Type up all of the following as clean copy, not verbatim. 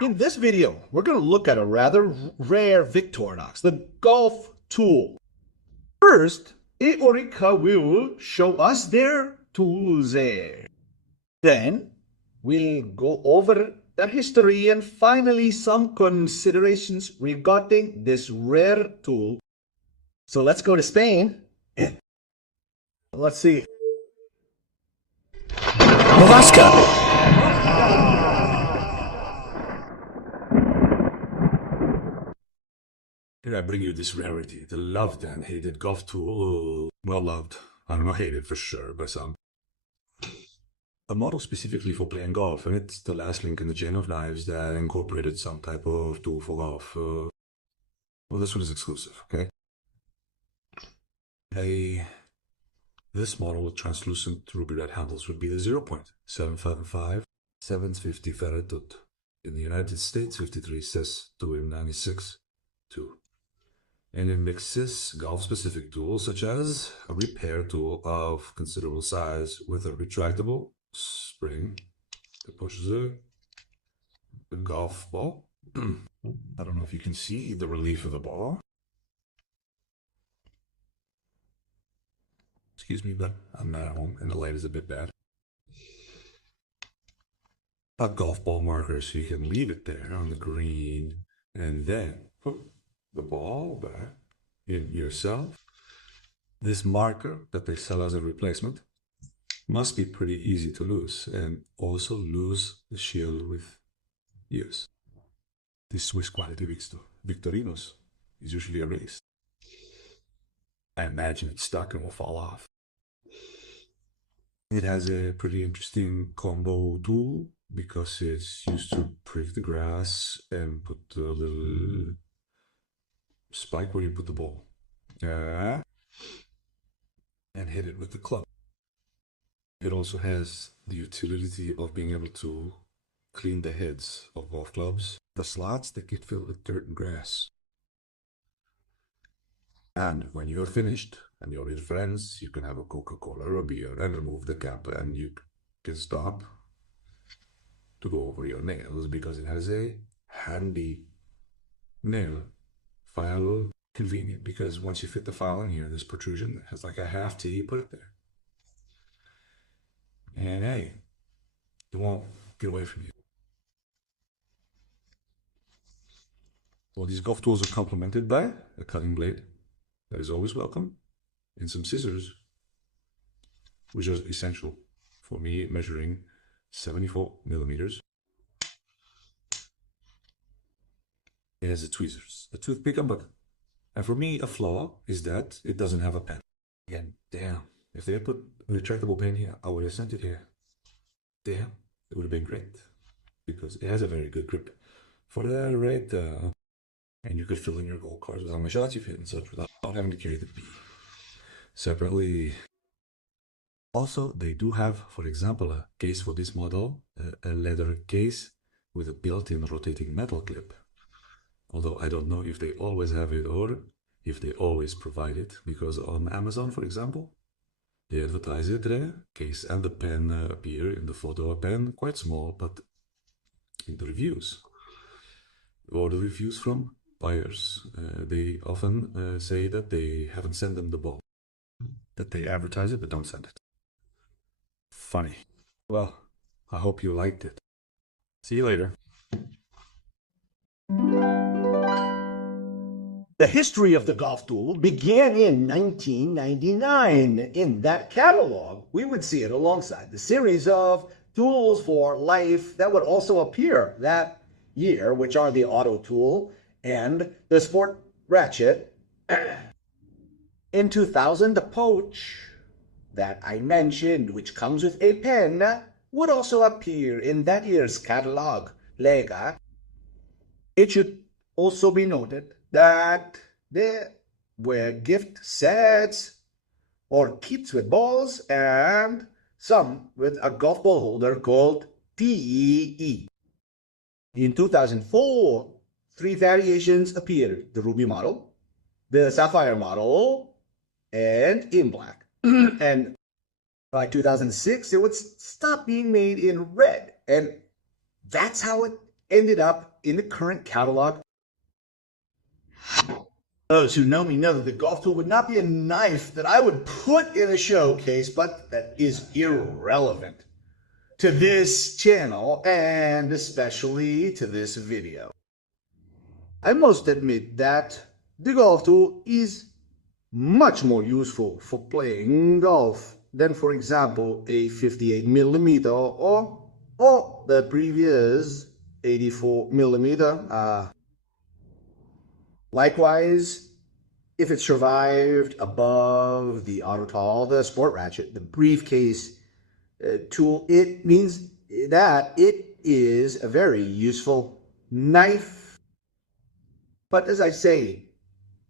In this video, we're going to look at a rather rare Victorinox, the Golf Tool. First, Eorica will show us their tools there. Then, we'll go over the history and finally some considerations regarding this rare tool. So let's go to Spain. Let's see. Alaska. Here I bring you this rarity, the loved and hated golf tool. Well loved. I don't know, hated for sure by some. A model specifically for playing golf, and it's the last link in the chain of knives that incorporated some type of tool for golf. Well, this one is exclusive, okay? This model with translucent ruby red handles would be the 0.755 750 Faraday. In the United States, 53 says to 96 2. And it mixes golf-specific tools such as a repair tool of considerable size with a retractable spring that pushes a golf ball. I don't know if you can see the relief of the ball. Excuse me, but I'm not at home and the light is a bit bad. A golf ball marker so you can leave it there on the green and then put the ball back in yourself. This marker that they sell as a replacement must be pretty easy to lose and also lose the shield with use. This Swiss quality Victorinox is usually erased. I imagine it's stuck and will fall off. It has a pretty interesting combo tool because it's used to prick the grass and put a little spike where you put the ball and hit it with the club. It also has the utility of being able to clean the heads of golf clubs, the slots that get filled with dirt and grass. And when you're finished and you're with friends, you can have a Coca-Cola or a beer and remove the cap and you can stop to go over your nails because it has a handy nail file. Convenient because once you fit the file in here, this protrusion that has like a half T, you put it there. And hey, it won't get away from you. Well, these golf tools are complemented by a cutting blade that is always welcome and some scissors, which are essential for me measuring 74 millimeters. It has the tweezers, a toothpick and bucket. And for me, a flaw is that it doesn't have a pen. Again, damn, if they had put a retractable pen here, I would have sent it here. Damn, it would have been great because it has a very good grip for that rate. And you could fill in your gold cards with how many shots you've hit and such without having to carry the P separately. Also, they do have, for example, a case for this model, a leather case with a built-in rotating metal clip. Although I don't know if they always have it or if they always provide it, because on Amazon, for example, they advertise it there. Case and the pen appear in the photo, a pen, quite small, but in the reviews, or the reviews from buyers, they often say that they haven't sent them the ball, that they advertise it but don't send it. Funny. Well, I hope you liked it. See you later. The history of the golf tool began in 1999. In that catalog, we would see it alongside the series of tools for life that would also appear that year, which are the auto tool and the sport ratchet. In 2000, the poach that I mentioned, which comes with a pen, would also appear in that year's catalog, Lega. It should also be noted that there were gift sets or kits with balls and some with a golf ball holder called TEE. In 2004, 3 variations appeared: the ruby model, the sapphire model, and in black. And by 2006, it would stop being made in red. And that's how it ended up in the current catalog. Those who know me know that the golf tool would not be a knife that I would put in a showcase, but that is irrelevant to this channel and especially to this video. I must admit that the golf tool is much more useful for playing golf than, for example, a 58mm or the previous 84mm. Likewise, if it survived above the auto tall, the sport ratchet, the briefcase tool, it means that it is a very useful knife. But as I say,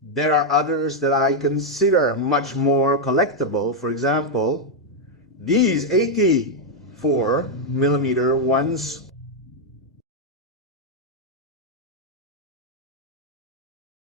there are others that I consider much more collectible. For example, these 84mm ones